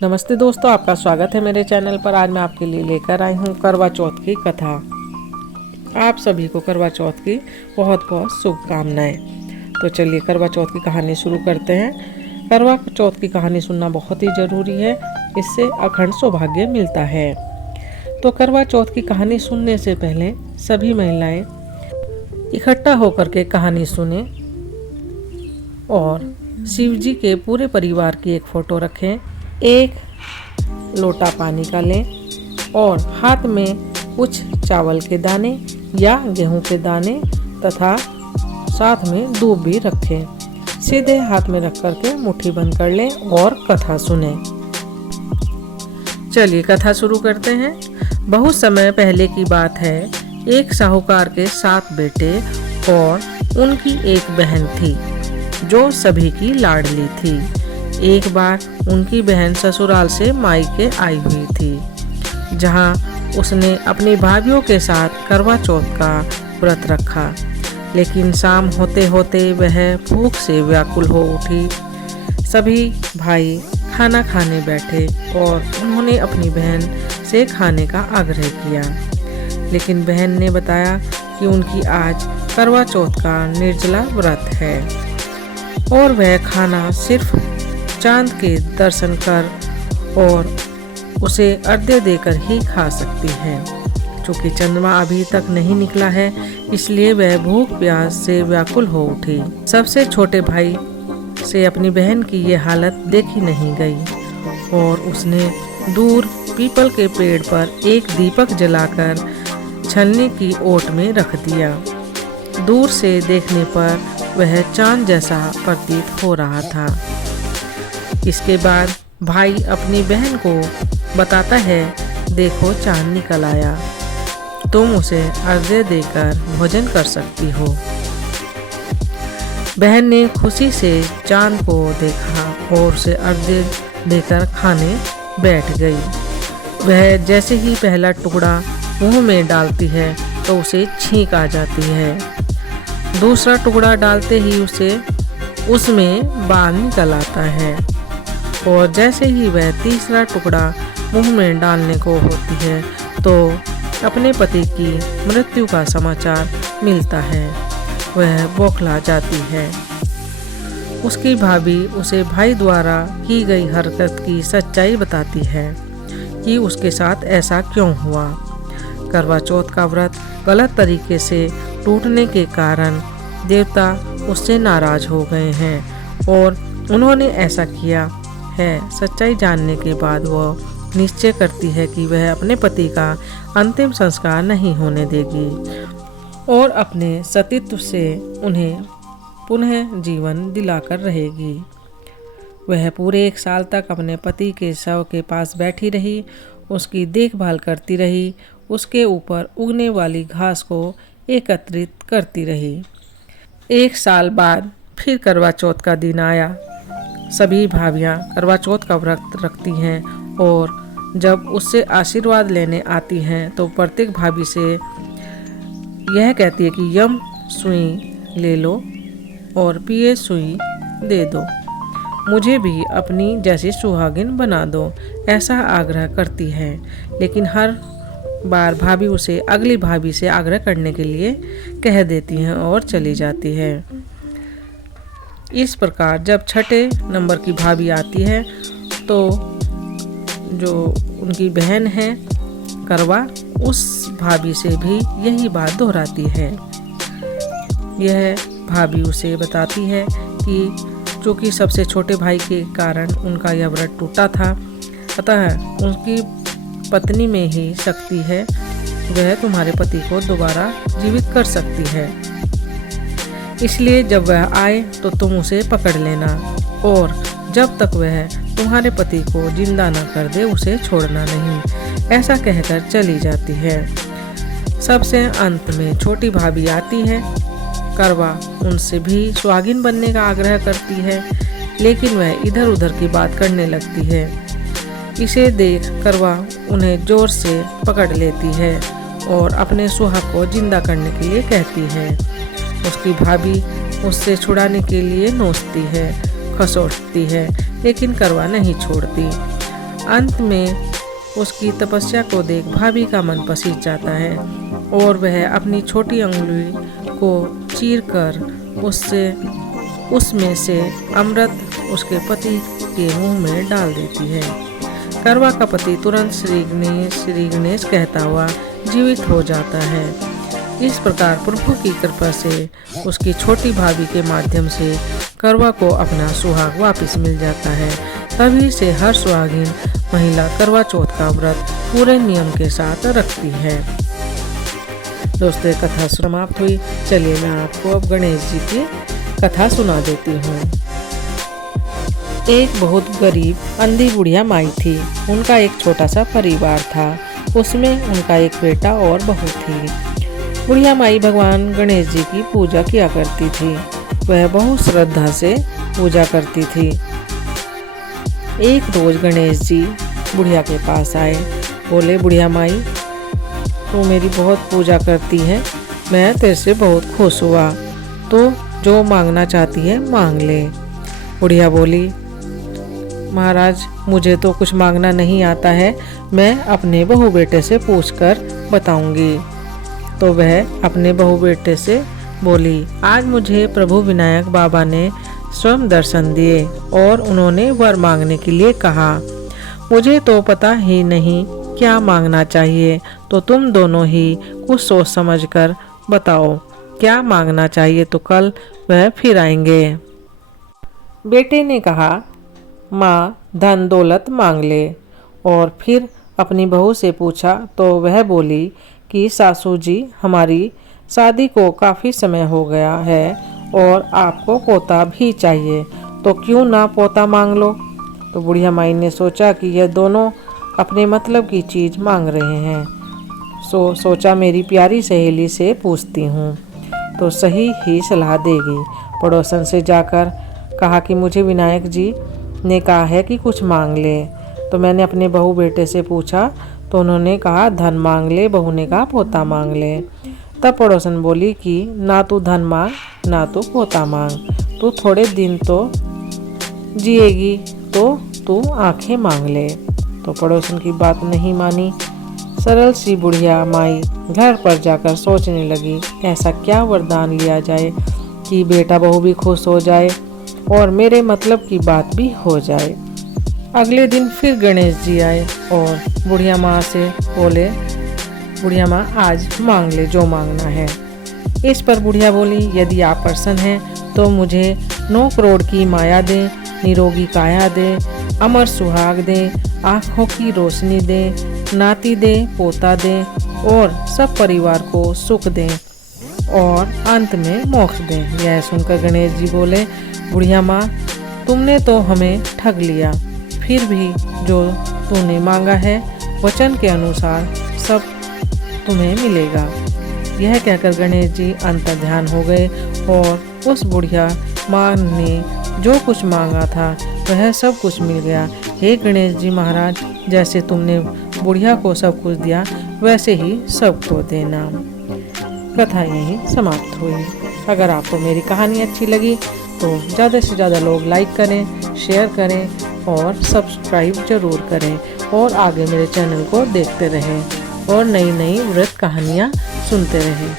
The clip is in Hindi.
नमस्ते दोस्तों, आपका स्वागत है मेरे चैनल पर। आज मैं आपके लिए लेकर आई हूँ करवा चौथ की कथा। आप सभी को करवा चौथ की बहुत बहुत शुभकामनाएं। तो चलिए करवा चौथ की कहानी शुरू करते हैं। करवा चौथ की कहानी सुनना बहुत ही ज़रूरी है, इससे अखंड सौभाग्य मिलता है। तो करवा चौथ की कहानी सुनने से पहले सभी महिलाएं इकट्ठा होकर के कहानी सुने और शिव जी के पूरे परिवार की एक फ़ोटो रखें, एक लोटा पानी का लें और हाथ में कुछ चावल के दाने या गेहूं के दाने तथा साथ में दूध भी रखें। सीधे हाथ में रख करके मुट्ठी बंद कर लें और कथा सुने। चलिए कथा शुरू करते हैं। बहुत समय पहले की बात है। एक साहूकार के 7 बेटे और उनकी एक बहन थी जो सभी की लाडली थी। एक बार उनकी बहन ससुराल से मायके आई हुई थी, जहां उसने अपनी भाभीयों के साथ करवा चौथ का व्रत रखा। लेकिन शाम होते होते वह भूख से व्याकुल हो उठी। सभी भाई खाना खाने बैठे और उन्होंने अपनी बहन से खाने का आग्रह किया, लेकिन बहन ने बताया कि उनकी आज करवा चौथ का निर्जला व्रत है और वह खाना सिर्फ चांद के दर्शन कर और उसे अर्घ्य देकर ही खा सकती है। चूँकि चंद्रमा अभी तक नहीं निकला है, इसलिए वह भूख प्यास से व्याकुल हो उठी। सबसे छोटे भाई से अपनी बहन की ये हालत देखी नहीं गई और उसने दूर पीपल के पेड़ पर एक दीपक जलाकर छलनी की ओट में रख दिया। दूर से देखने पर वह चांद जैसा प्रतीत हो रहा था। इसके बाद भाई अपनी बहन को बताता है, देखो चांद निकल आया, तुम उसे अर्घ्य देकर भोजन कर सकती हो। बहन ने खुशी से चांद को देखा और उसे अर्घ्य देकर खाने बैठ गई। वह जैसे ही पहला टुकड़ा मुंह में डालती है तो उसे छींक आ जाती है। दूसरा टुकड़ा डालते ही उसे उसमें बाल निकल आता है और जैसे ही वह तीसरा टुकड़ा मुंह में डालने को होती है तो अपने पति की मृत्यु का समाचार मिलता है। वह बौखला जाती है। उसकी भाभी उसे भाई द्वारा की गई हरकत की सच्चाई बताती है कि उसके साथ ऐसा क्यों हुआ। करवा चौथ का व्रत गलत तरीके से टूटने के कारण देवता उससे नाराज हो गए हैं और उन्होंने ऐसा किया है। सच्चाई जानने के बाद वह निश्चय करती है कि वह अपने पति का अंतिम संस्कार नहीं होने देगी और अपने सतीत्व से उन्हें पुनः जीवन दिलाकर रहेगी। वह पूरे 1 साल तक अपने पति के शव के पास बैठी रही, उसकी देखभाल करती रही, उसके ऊपर उगने वाली घास को एकत्रित करती रही। 1 साल बाद फिर करवा चौथ का दिन आया। सभी भाभियाँ करवा चौथ का व्रत रखती हैं और जब उससे आशीर्वाद लेने आती हैं तो प्रत्येक भाभी से यह कहती है कि यम सुई ले लो और पिए सुई दे दो, मुझे भी अपनी जैसी सुहागिन बना दो, ऐसा आग्रह करती है। लेकिन हर बार भाभी उसे अगली भाभी से आग्रह करने के लिए कह देती हैं और चली जाती है। इस प्रकार जब छठे नंबर की भाभी आती है तो जो उनकी बहन है करवा, उस भाभी से भी यही बात दोहराती है। यह भाभी उसे बताती है कि चूँकि सबसे छोटे भाई के कारण उनका यह व्रत टूटा था, अतः उनकी पत्नी में ही शक्ति है, वह तुम्हारे पति को दोबारा जीवित कर सकती है। इसलिए जब वह आए तो तुम उसे पकड़ लेना और जब तक वह तुम्हारे पति को जिंदा न कर दे उसे छोड़ना नहीं। ऐसा कहकर चली जाती है। सबसे अंत में छोटी भाभी आती है। करवा उनसे भी सुहागिन बनने का आग्रह करती है, लेकिन वह इधर उधर की बात करने लगती है। इसे देख करवा उन्हें जोर से पकड़ लेती है और अपने सुहाग को जिंदा करने के लिए कहती है। उसकी भाभी उससे छुड़ाने के लिए नोचती है, खसोटती है, लेकिन करवा नहीं छोड़ती। अंत में उसकी तपस्या को देख भाभी का मन पसीज जाता है और वह अपनी छोटी अंगुली को चीरकर उसमें से अमृत उसके पति के मुंह में डाल देती है। करवा का पति तुरंत श्री गणेश कहता हुआ जीवित हो जाता है। इस प्रकार प्रभु की कृपा से उसकी छोटी भाभी के माध्यम से करवा को अपना सुहाग वापस मिल जाता है। तभी से हर सुहागिन महिला करवा चौथ का व्रत पूरे नियम के साथ रखती है। दोस्तों, कथा समाप्त हुई। चलिए मैं आपको अब गणेश जी की कथा सुना देती हूँ। एक बहुत गरीब अंधी बुढ़िया माई थी। उनका एक छोटा सा परिवार था। उसमें उनका एक बेटा और बहू थी। बुढ़िया माई भगवान गणेश जी की पूजा किया करती थी। वह बहुत श्रद्धा से पूजा करती थी। एक रोज गणेश जी बुढ़िया के पास आए। बोले, बुढ़िया माई, तू मेरी बहुत पूजा करती है, मैं तेरे से बहुत खुश हुआ, तो जो मांगना चाहती है मांग ले। बुढ़िया बोली, महाराज, मुझे तो कुछ मांगना नहीं आता है, मैं अपने बहू बेटे से पूछकर बताऊंगी। तो वह अपने बहू बेटे से बोली, आज मुझे प्रभु विनायक बाबा ने स्वयं दर्शन दिए और उन्होंने वर मांगने के लिए कहा। मुझे तो पता ही नहीं क्या मांगना चाहिए, तो तुम दोनों ही कुछ सोच समझकर बताओ क्या मांगना चाहिए, तो कल वह फिर आएंगे। बेटे ने कहा, माँ धन दौलत मांग ले। और फिर अपनी बहू से पूछा तो वह बोली कि सासू जी, हमारी शादी को काफ़ी समय हो गया है और आपको पोता भी चाहिए, तो क्यों ना पोता मांग लो। तो बुढ़िया माई ने सोचा कि यह दोनों अपने मतलब की चीज़ मांग रहे हैं। सोचा मेरी प्यारी सहेली से पूछती हूँ तो सही ही सलाह देगी। पड़ोसन से जाकर कहा कि मुझे विनायक जी ने कहा है कि कुछ मांग ले। तो मैंने अपने बहू बेटे से पूछा तो उन्होंने कहा धन मांग ले, बहू ने कहा पोता मांग ले। तब पड़ोसन बोली कि ना तू धन मांग ना तू पोता मांग, तू थोड़े दिन तो जिएगी, तो तू आंखें मांग ले। तो पड़ोसन की बात नहीं मानी। सरल सी बुढ़िया माई घर पर जाकर सोचने लगी, ऐसा क्या वरदान लिया जाए कि बेटा बहू भी खुश हो जाए और मेरे मतलब की बात भी हो जाए। अगले दिन फिर गणेश जी आए और बुढ़िया माँ से बोले, बुढ़िया माँ आज मांग ले जो मांगना है। इस पर बुढ़िया बोली, यदि आप प्रसन्न हैं तो मुझे 9 करोड़ की माया दे, निरोगी काया दे, अमर सुहाग दे, आँखों की रोशनी दे, नाती दे, पोता दे और सब परिवार को सुख दे और अंत में मोक्ष दे। यह सुनकर गणेश जी बोले, बुढ़िया माँ, तुमने तो हमें ठग लिया, फिर भी जो तूने मांगा है वचन के अनुसार सब तुम्हें मिलेगा। यह कहकर गणेश जी अंतर्ध्यान हो गए और उस बुढ़िया माँ ने जो कुछ मांगा था वह सब कुछ मिल गया। हे गणेश जी महाराज, जैसे तुमने बुढ़िया को सब कुछ दिया वैसे ही सबको देना। कथा यहीं समाप्त हुई। अगर आपको मेरी कहानी अच्छी लगी तो ज़्यादा से ज़्यादा लोग लाइक करें, शेयर करें और सब्सक्राइब जरूर करें और आगे मेरे चैनल को देखते रहें और नई नई व्रत कहानियाँ सुनते रहें।